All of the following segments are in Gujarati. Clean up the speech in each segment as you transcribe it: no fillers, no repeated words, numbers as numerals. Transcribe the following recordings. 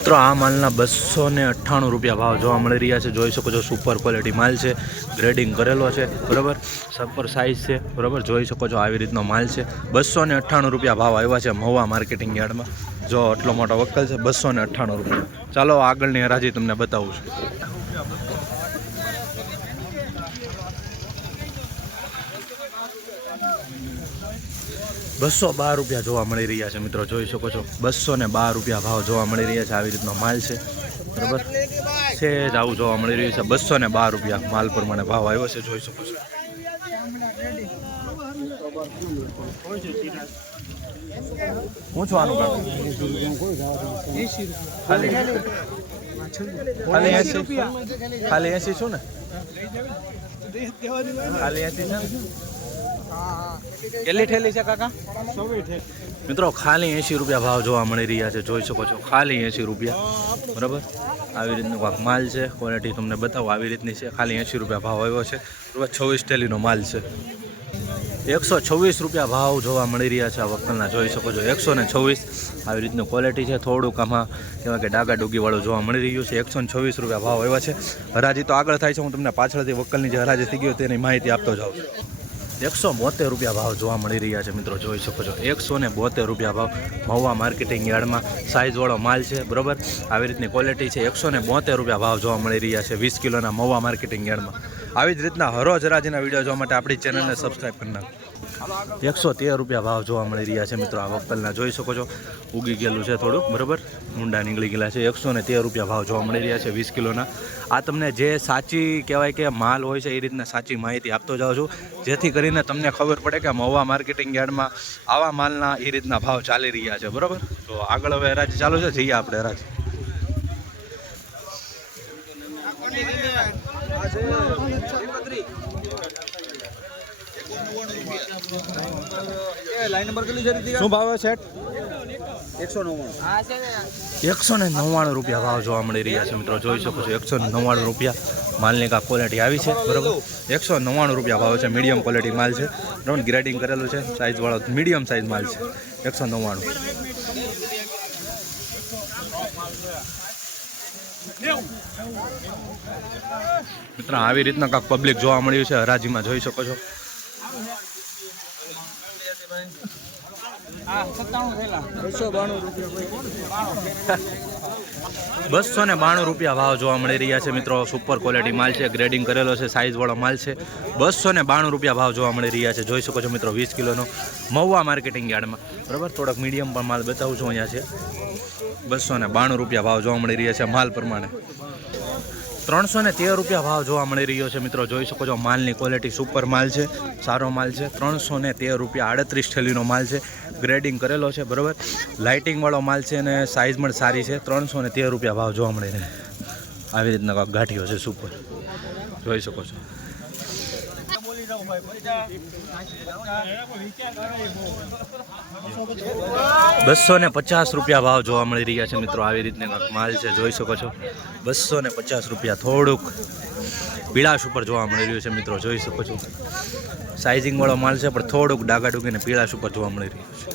મિત્રો આ માલના 298 રૂપિયા ભાવ જોવા મળી રહ્યા છે. જોઈ શકો છો સુપર ક્વોલિટી માલ છે, ગ્રેડિંગ કરેલો છે બરાબર, સુપર સાઇઝ છે બરાબર. જોઈ શકો છો આવી રીતનો માલ છે. 298 રૂપિયા ભાવ આવ્યા છે મહુવા માર્કેટિંગ યાર્ડમાં. જો આટલો મોટો વકલ છે, 298 રૂપિયા. ચાલો આગળની હરાજી તમને બતાવું છું. 212 રૂપિયા જોવા મળી રહ્યા છે મિત્રો. જોઈ શકો છો 212 રૂપિયા ભાવ જોવા મળી રહ્યા છે. આવી રીતનો માલ છે બરાબર, છે જ આવું જોવા મળી રહ્યું છે. 212 રૂપિયા માલ પ્રમાણે ભાવ આવ્યો છે. જોઈ શકો છો. હું છું આનું કામ ખાલી 80 છું ને, ખાલી 80 છે. કેટલી ઠેલી છે કાકા? મિત્રો ખાલી 80 રૂપિયા ભાવ જોવા મળી રહ્યા છે. જોઈ શકો છો ખાલી 80 રૂપિયા બરાબર. આવી રીતનો કાંક માલ છે, ક્વોલિટી તમને બતાવો આવી રીતની છે. ખાલી 80 રૂપિયા ભાવ આવ્યો છે બરાબર. 26 ઠેલીનો માલ છે. 126 રૂપિયા ભાવ જોવા મળી રહ્યા છે આ વકલના. જોઈ શકો છો 126 આવી રીતનું ક્વોલિટી છે. થોડુંક આમાં કહેવાય કે ડાગા ડૂગીવાળું જોવા મળી રહ્યું છે. 126 રૂપિયા ભાવ આવ્યા છે. હરાજી તો આગળ થાય છે, હું તમને પાછળથી વકલની જે હરાજી થઈ ગઈ તેની માહિતી આપતો જાઉં છું. 172 રૂપિયા ભાવ જોવા મળી રહ્યા છે મિત્રો. જોઈ શકો છો 172 રૂપિયા ભાવ મહુવા માર્કેટિંગ યાર્ડમાં. સાઇઝવાળો માલ છે બરાબર. આવી રીતની ક્વોલિટી છે. 172 રૂપિયા ભાવ જોવા મળી રહ્યા છે 20 કિલોના મહુવા માર્કેટિંગ યાર્ડમાં. આવી જ રીતના હરોજ હરાજીના વિડીયો જોવા માટે આપણી ચેનલને સબસ્ક્રાઈબ કરી નાખો. 113 રૂપિયા ભાવ જોવા મળી રહ્યા છે મિત્રો આ વકલના. જોઈ શકો છો ઉગી ગયેલું છે થોડુંક બરાબર, ઊંડા નીકળી ગયેલા છે. 113 રૂપિયા ભાવ જોવા મળી રહ્યા છે 20 કિલોના. આ તમને જે સાચી કહેવાય કે માલ હોય છે એ રીતના સાચી માહિતી આપતો જાઉં છું, જેથી કરીને તમને ખબર પડે કે મહુવા માર્કેટિંગ યાર્ડમાં આવા માલના એ રીતના ભાવ ચાલી રહ્યા છે બરાબર. તો આગળ હવે હરાજી ચાલુ છે, જઈએ આપણે હરાજી. શું ભાવ છે? 199 રૂપિયા ભાવ જોવા મળી રહ્યા છે મિત્રો. જોઈ શકો છો 199 રૂપિયા માલની કા ક્વોલિટી આવી છે બરાબર. 199 રૂપિયા ભાવ છે. મીડિયમ ક્વોલિટી માલ છે બરાબર. ગ્રેડિંગ કરેલું છે, સાઇઝવાળો મીડિયમ સાઇઝ માલ છે. 199 મિત્રો. આવી રીતના કાંક પબ્લિક જોવા મળ્યું છે હરાજીમાં. જોઈ શકો છો 292 રૂપિયા ભાવ જોવા મળી રહ્યા છે મિત્રો. સુપર ક્વોલિટી માલ છે, ગ્રેડિંગ કરેલો છે, સાઇઝવાળો માલ છે. 292 રૂપિયા ભાવ જોવા મળી રહ્યા છે. જોઈ શકો છો મિત્રો 20 કિલોનો મહુવા માર્કેટિંગ યાર્ડમાં બરાબર. થોડોક મીડિયમ પણ માલ બતાવું છું અહીંયા છે. 292 રૂપિયા ભાવ જોવા મળી રહ્યા છે માલ પ્રમાણે. 313 રૂપિયા ભાવ જોવા મળી રહ્યો છે મિત્રો. જોઈ શકો છો માલની ક્વોલિટી સુપર માલ છે, સારો માલ છે. 313 રૂપિયા 38 ઠેલીનો માલ છે, ગ્રેડિંગ કરેલો છે બરાબર. લાઇટિંગવાળો માલ છે અને સાઇઝ પણ સારી છે. 313 રૂપિયા ભાવ જોવા મળી રહ્યા. આવી રીતના કાંક ગાંઠીઓ છે સુપર. જોઈ શકો છો 250 રૂપિયા ભાવ જોવા મળી રહ્યા છે મિત્રો. આવી રીતના કાંક માલ છે. જોઈ શકો છો 250 રૂપિયા. થોડુંક પીળાશ ઉપર જોવા મળી રહ્યું છે મિત્રો. જોઈ શકો છો સાઇઝિંગવાળો માલ છે પણ થોડુંક ડાગા ડૂગીને પીળાશ ઉપર જોવા મળી રહ્યું છે.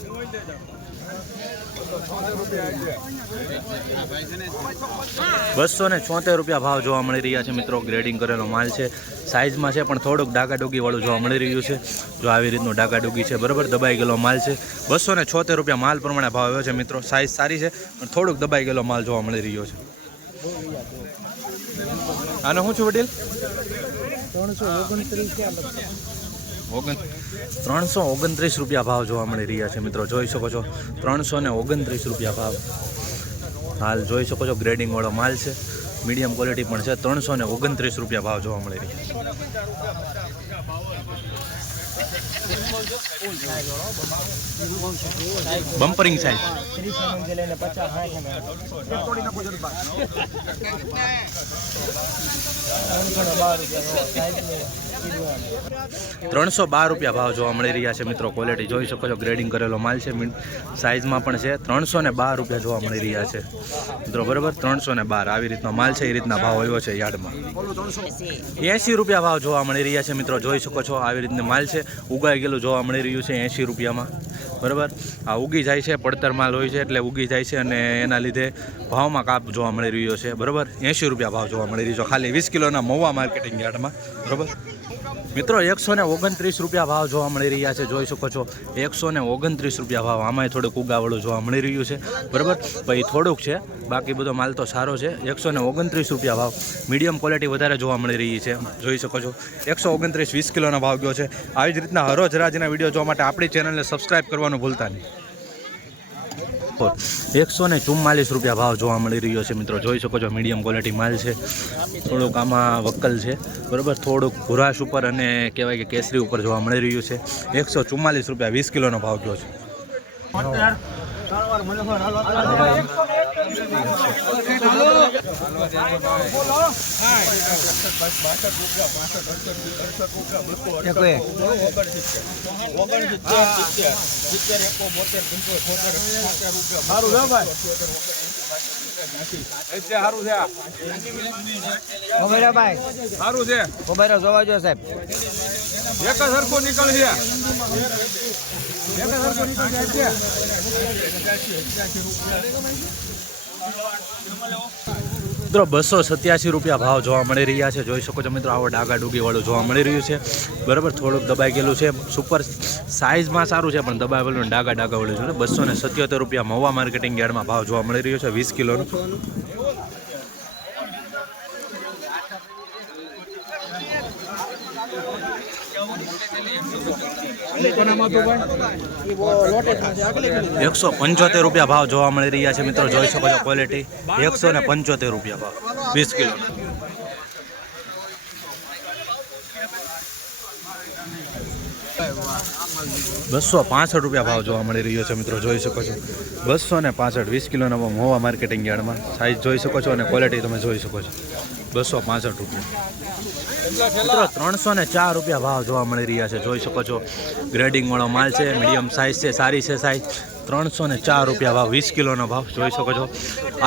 274 રૂપિયા ભાવ જોવા મળી રહ્યા છે મિત્રો. ગ્રેડિંગ કરેલો માલ છે, સાઇઝમાં છે પણ થોડુંક ડાગા ડૂગી વાળું જોવા મળી રહ્યું છે. જો આવી રીતનું ડાગા ડૂગી છે બરાબર, દબાઈ ગયેલો માલ છે. 274 રૂપિયા માલ પ્રમાણે ભાવ આવ્યો છે મિત્રો. સાઇઝ સારી છે પણ થોડુંક દબાઈ ગયેલો માલ જોવા મળી રહ્યો છે. આનો શું છું વડીલ? 329 રૂપિયા ભાવ જોવા મળી રહ્યા છે મિત્રો. જોઈ શકો છો 329 રૂપિયા ભાવ હાલ જોઈ શકો છો. ગ્રેડિંગ વાળો માલ છે, મીડિયમ ક્વોલિટી પણ છે. 329 રૂપિયા ભાવ જોવા મળી રહ્યા છે. બમ્પરિંગ સાઇઝ 312 રૂપિયા ભાવ જોવા મળી રહ્યા છે મિત્રો. ક્વોલિટી જોઈ શકો છો, ગ્રેડિંગ કરેલો માલ છે, સાઇઝમાં પણ છે. 312 રૂપિયા જોવા મળી રહ્યા છે મિત્રો બરાબર. 312 આવી રીતનો માલ છે, એ રીતના ભાવ આવ્યો છે યાર્ડમાં. 80 રૂપિયા ભાવ જોવા મળી રહ્યા છે મિત્રો. જોઈ શકો છો આવી રીતના માલ છે, ઉગાઈ ગયેલું જોવા મળી રહ્યું છે 80 રૂપિયામાં બરાબર. આ ઉગી જાય છે, પડતર માલ હોય છે એટલે ઉગી જાય છે અને એના લીધે ભાવમાં કાપ જોવા મળી રહ્યો છે. બરાબર, 80 રૂપિયા ભાવ જોવા મળી રહ્યો છે ખાલી 20 કિલોના મહુવા માર્કેટિંગ યાર્ડમાં. બરાબર મિત્રો, 129 રૂપિયા ભાવ જોવા મળી રહ્યા છે. જોઈ શકો છો 129 રૂપિયા ભાવ. આમાંય થોડુંક ઉગાવળું જોવા મળી રહ્યું છે. બરાબર, પછી થોડુંક છે, બાકી બધો માલ તો સારો છે. 129 રૂપિયા ભાવ. મીડિયમ ક્વોલિટી વધારે જોવા મળી રહી છે. જોઈ શકો છો 129 20 કિલોના ભાવ ગયો છે. આવી જ રીતના હરોજ હરાજીના વિડીયો જોવા માટે આપણી ચેનલને સબસ્ક્રાઈબ કરવાનું ભૂલતા નહીં. 144 રૂપિયા ભાવ જોવા મળી રહ્યો છે મિત્રો. જોઈ શકો છો મીડિયમ ક્વોલિટી માલ છે. થોડુંક આમાં વક્કલ છે. બરાબર, થોડુંક ભૂરાશ ઉપર અને કહેવાય કે કેસરી ઉપર જોવા મળી રહ્યું છે. 144 રૂપિયા 20 કિલોનો ભાવ ગયો છે. મિત્રો 287 રૂપિયા ભાવ જોવા મળી રહ્યા છે. જોઈ શકો છો મિત્રો, આવો ડાગા ડૂગી વાળું જોવા મળી રહ્યું છે. બરાબર, થોડુંક દબાઈ ગયેલું છે. સુપર સાઇઝમાં સારું છે પણ દબાવેલું ડાગા વાળું છે. 277 રૂપિયા મહુવા માર્કેટિંગ યાર્ડમાં ભાવ જોવા મળી રહ્યો છે 20 કિલોનો. ₹175 રૂપિયા ભાવ જોવા મળી રહ્યા છે મિત્રો. જોઈ શકો છો ક્વોલિટી. 175 રૂપિયા ભાવ 20 કિલો. ₹265 રૂપિયા ભાવ જોવા મળી રહ્યો છે મિત્રો. જોઈ શકો છો 265 20 કિલોના મહુવા માર્કેટિંગ યાર્ડમાં. સાઇઝ જોઈ શકો છો અને ક્વોલિટી તમે જોઈ શકો છો. 265 રૂપિયા મિત્રો. 304 રૂપિયા ભાવ જોવા મળી રહ્યા છે. જોઈ શકો છો ગ્રેડિંગ વાળો માલ છે. મીડિયમ સાઇઝ છે, સારી છે સાઇઝ. 304 રૂપિયા ભાવ 20 કિલોનો ભાવ. જોઈ શકો છો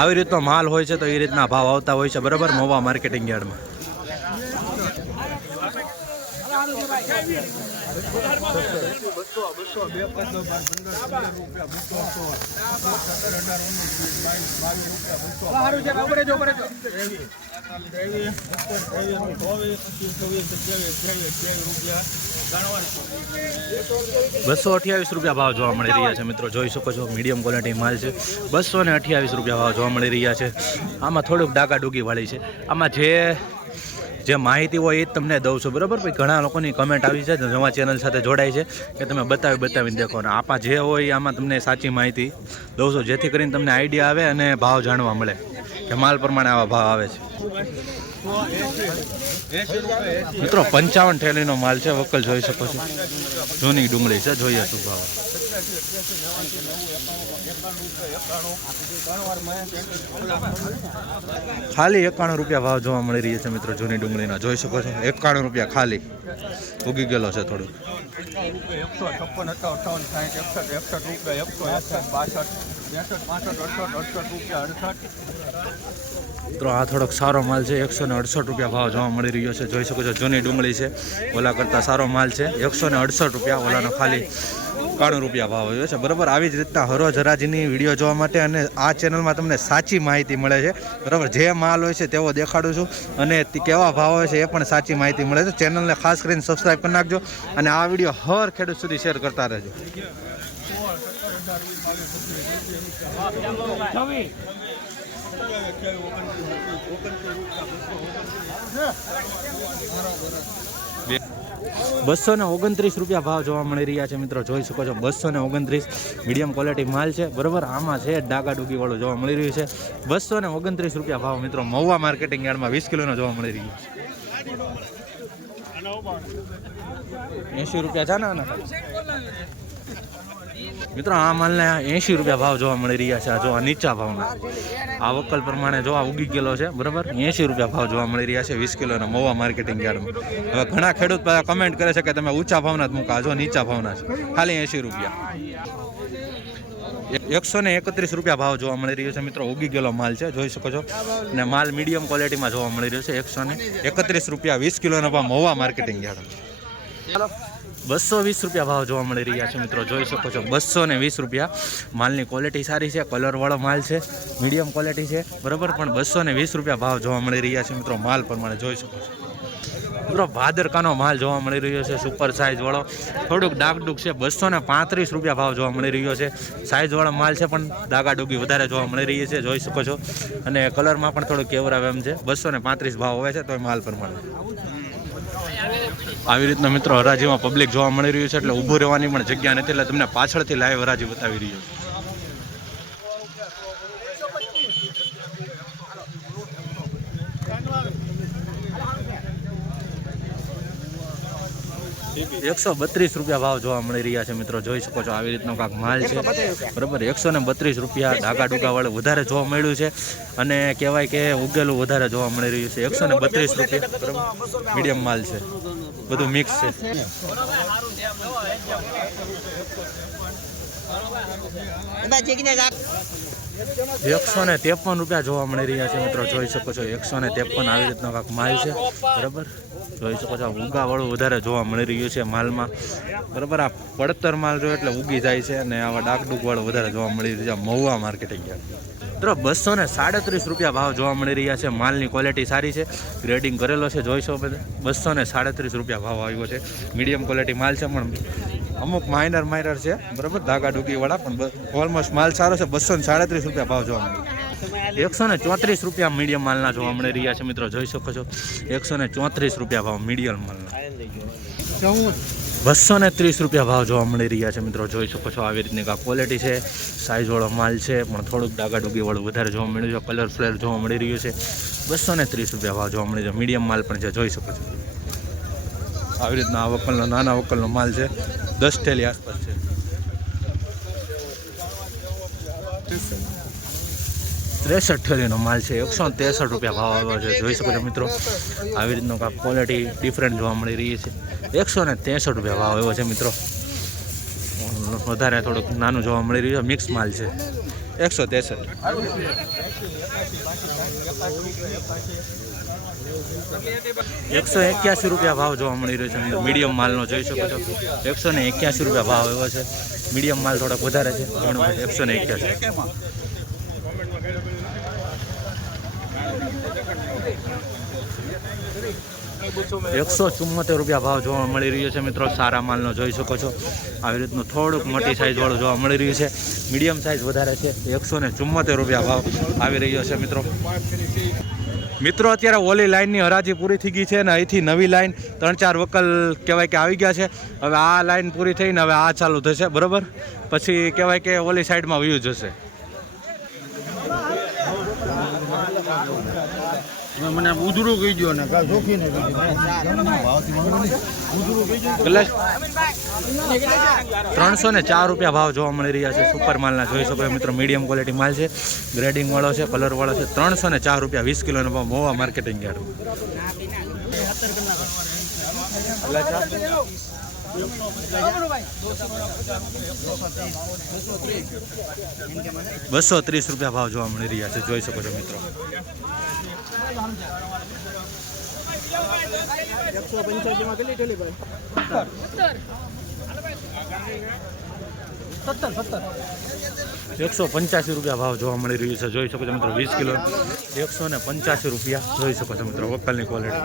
આવી રીતનો માલ હોય છે તો એ રીતના ભાવ આવતા હોય છે. બરાબર, મહુવા માર્કેટિંગ યાર્ડમાં. ₹228 રૂપિયા ભાવ જોવા મળી રહ્યા છે મિત્રો. જોઈ શકો છો મીડિયમ ક્વોલિટી માલ છે. 228 રૂપિયા ભાવ જોવા મળી રહ્યા છે. આમાં થોડુંક ડાગા ડૂગી વાળી છે. આમાં જે માહિતી હોય એ જ તમને દઉં છું. બરાબર, પછી ઘણા લોકોની કમેન્ટ આવી છે નવા ચેનલ સાથે જોડાય છે કે તમે બતાવીને દેખો ને. આમાં જે હોય આમાં તમને સાચી માહિતી દઉં છું જેથી કરીને તમને આઈડિયા આવે અને ભાવ જાણવા મળે કે માલ પ્રમાણે આવા ભાવ આવે છે. મિત્રો 55 થેલીનો માલ છે. વકલ જોઈ શકો છો. જૂની ડુંગળી છે. જોઈએ શું ભાવ. ખાલી 91 રૂપિયા ભાવ જોવા મળી રહ્યા છે મિત્રો. જૂની ડુંગળીના જોઈ શકો છો 91 રૂપિયા ખાલી. ઉગી ગયેલો છે થોડું. મિત્રો આ થોડોક સારો માલ છે. 168 રૂપિયા ભાવ જોવા મળી રહ્યો છે. જોઈ શકો છો જૂની ડુંગળી છે. ઓલા કરતાં સારો માલ છે. 168 રૂપિયા. ઓલાનો ખાલી 91 રૂપિયા ભાવ હોય છે. બરાબર, આવી જ રીતના હરોજ હરાજીની વિડીયો જોવા માટે અને આ ચેનલમાં તમને સાચી માહિતી મળે છે. બરાબર, જે માલ હોય છે તેવો દેખાડું છું અને કેવા ભાવ હોય છે એ પણ સાચી માહિતી મળે છે. ચેનલને ખાસ કરીને સબસ્ક્રાઈબ કરી નાખજો અને આ વિડીયો હર ખેડૂત સુધી શેર કરતા રહેજો. ₹229 રૂપિયા ભાવ જોવા મળી રહ્યા છે મિત્રો. જોઈ શકો છો 229 મીડિયમ ક્વોલિટી માલ છે. બરાબર, આમાં છે ડાગા ડૂગી વાળું જોવા મળી રહ્યું છે. 229 રૂપિયા ભાવ મિત્રો મહુવા માર્કેટિંગ યાર્ડમાં 20 કિલોનો જોવા મળી રહ્યું છે. 80 રૂપિયા છે ને મિત્રો. આ માલને 80 રૂપિયા ભાવ જોવા મળી રહ્યા છે. જો આ નીચા ભાવના આ વકલ પ્રમાણે જો આ ઉગી ગયેલો છે. બરાબર, 80 રૂપિયા ભાવ જોવા મળી રહ્યા છે 20 કિલોના મહુવા માર્કેટિંગ યાર્ડમાં. હવે ઘણા ખેડૂત કમેન્ટ કરે છે કે તમે ઊંચા ભાવના જ મૂકા. જો નીચા ભાવના છે ખાલી 80 રૂપિયા. 131 રૂપિયા ભાવ જોવા મળી રહ્યો છે મિત્રો. ઉગી ગયેલો માલ છે. જોઈ શકો છો અને માલ મીડિયમ ક્વોલિટીમાં જોવા મળી રહ્યો છે. 131 રૂપિયા 20 કિલોના ભાવ મહુવા માર્કેટિંગ યાર્ડ. 220 રૂપિયા ભાવ જોવા મળી રહ્યા છે મિત્રો, જોઈ શકો છો 220 રૂપિયા. માલની ક્વોલિટી સારી છે, કલરવાળો માલ છે, મીડિયમ ક્વોલિટી છે બરાબર, પણ 220 રૂપિયા ભાવ જોવા મળી રહ્યા છે મિત્રો. માલ પ્રમાણે જોઈ શકો છો મિત્રો, ભાદરકાનો માલ જોવા મળી રહ્યો છે, સુપર સાઇઝવાળો, થોડુંક ડાગડુગ છે. 235 રૂપિયા ભાવ જોવા મળી રહ્યો છે. સાઇઝવાળો માલ છે પણ ડાગાડુગી વધારે જોવા મળી રહી છે, જોઈ શકો છો. અને કલરમાં પણ થોડુંક કેવરાવ એમ છે. 235 ભાવ હોય છે તો માલ પ્રમાણે. આવી રીતના મિત્રો હરાજીમાં પબ્લિક જોવા મળી રહ્યું છે, એટલે ઊભું રહેવાની પણ જગ્યા નથી, એટલે તમને પાછળથી લાઈવ હરાજી બતાવી રહ્યો છે. 132 રૂપિયા ભાવ જોવા મળી રહ્યા છે મિત્રો, જોઈ શકો છો. આવી રીતનો કાંક માલ છે બરાબર. 132 રૂપિયા, ડાગા ડુગા વાળું વધારે જોવા મળ્યું છે, અને કહેવાય કે ઉગેલું વધારે જોવા મળી રહ્યું છે. 132 રૂપિયા બરાબર, મીડિયમ માલ છે, બધું મિક્સ છે. 153 રૂપિયા જોવા મળી રહ્યા છે મિત્રો, જોઈ શકો છો. 153 આવી રીતનો કાંક માલ છે બરાબર, જોઈ શકો છો. ઉગાવાળું વધારે જોવા મળી રહ્યું છે માલમાં બરાબર. આ પડતર માલ જો એટલે ઉગી જાય છે, અને આવા ડાકડુક વાળું વધારે જોવા મળી રહ્યું છે મહુવા માર્કેટિંગ મિત્રો. 237 રૂપિયા ભાવ જોવા મળી રહ્યા છે. માલની ક્વોલિટી સારી છે, ગ્રેડિંગ કરેલો છે, જોઈશો બધા. 237 રૂપિયા ભાવ આવ્યો છે. મીડિયમ ક્વોલિટી માલ છે, પણ અમુક માઇનર છે બરાબર, ધાગા ડુગી વાળા, પણ ઓલમોસ્ટ માલ સારો છે. 237 રૂપિયા ભાવ જોવા મળે. 134 રૂપિયા મીડિયમ માલના જોવા મળી રહ્યા છે મિત્રો, જોઈ શકો છો. 134 રૂપિયા ભાવ મીડિયમ માલના. 230 રૂપિયા ભાવ જોવા મળી રહ્યા છે મિત્રો, જોઈ શકો છો. આવી રીતની ક્વોલિટી છે, સાઇઝવાળો માલ છે, પણ થોડુંક ડાગા ડુગી વાળું વધારે જોવા મળ્યું છે. કલર ફ્લેર જોવા મળી રહ્યું છે. 230 રૂપિયા ભાવ જોવા મળી છે. મીડિયમ માલ પણ છે, જોઈ શકો છો. આવી રીતના આ વકલનો, નાના વકલનો માલ છે, 10 થેલી આસપાસ છે. 63 થેલીનો માલ છે. 163 રૂપિયા ભાવ આવ્યો છે, જોઈ શકો છો મિત્રો. આવી રીતનો કાંક ક્વોલિટી ડિફરન્ટ જોવા મળી રહી છે. 163 રૂપિયા ભાવ આવ્યો છે મિત્રો, વધારે થોડુંક નાનું જોવા મળી રહ્યું છે, મિક્સ માલ છે. 163. 181 રૂપિયા ભાવ જોવા મળી રહ્યો છે મિત્રો, મીડિયમ માલનો જોઈ શકો છો. 181 રૂપિયા ભાવ આવ્યો છે. મીડિયમ માલ થોડોક વધારે છે, 181. 174 રૂપિયા ભાવ જોવા મળી રહ્યો છે મિત્રો, સારા માલનો જોઈ શકો છો. આવી રીતનું થોડુંક મોટી સાઇઝ વાળું જોવા મળી રહ્યું છે, મીડિયમ સાઇઝ વધારે છે. 174 રૂપિયા ભાવ આવી રહ્યો છે મિત્રો. અત્યારે ઓલી લાઇનની હરાજી પૂરી થઈ ગઈ છે, ને અહીંથી નવી લાઇન 3-4 વકલ કહેવાય કે આવી ગયા છે. હવે આ લાઇન પૂરી થઈને હવે આ ચાલુ થશે બરાબર, પછી કહેવાય કે ઓલી સાઈડમાં વ્યૂ જશે. મને ઉધરું કહી દો ને, જોખીને કહી દો. 304 રૂપિયા ભાવ જોવા મળી રહ્યા છે સુપર માલના, જોઈ શકો મિત્રો. મીડિયમ ક્વોલિટી માલ છે, ગ્રેડિંગ વાળો છે, કલર વાળો છે. 304 રૂપિયા 20 કિલોનો ભાવ, મહુવા માર્કેટિંગ યાર્ડ. 230 રૂપિયા ભાવ જોવા મળી રહ્યા છે, જોઈ શકો છો મિત્રો. 185 રૂપિયા ભાવ જોવા મળી રહ્યું છે, જોઈ શકો છો મિત્રો. 20 કિલો 185 રૂપિયા જોઈ શકો છો મિત્રો, વકલની ક્વોલિટી.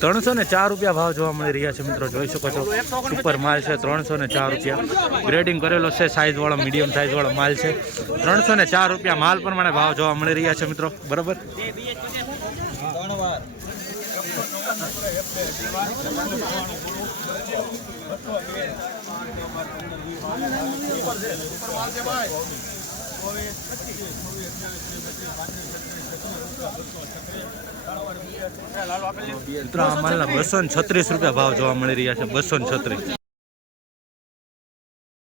304 રૂપિયા ભાવ જોવા મળી રહ્યા છે મિત્રો, જોઈ શકો છો. સુપર માલ છે, 304 રૂપિયા. ગ્રેડિંગ કરેલો છે, સાઇઝ વાળો, મીડિયમ સાઇઝ વાળો માલ છે. 304 રૂપિયા માલ પ્રમાણે ભાવ જોવા મળી રહ્યા છે મિત્રો, બરાબર. મિત્રો આ માલના 236 રૂપિયા ભાવ જોવા મળી રહ્યા છે, 236.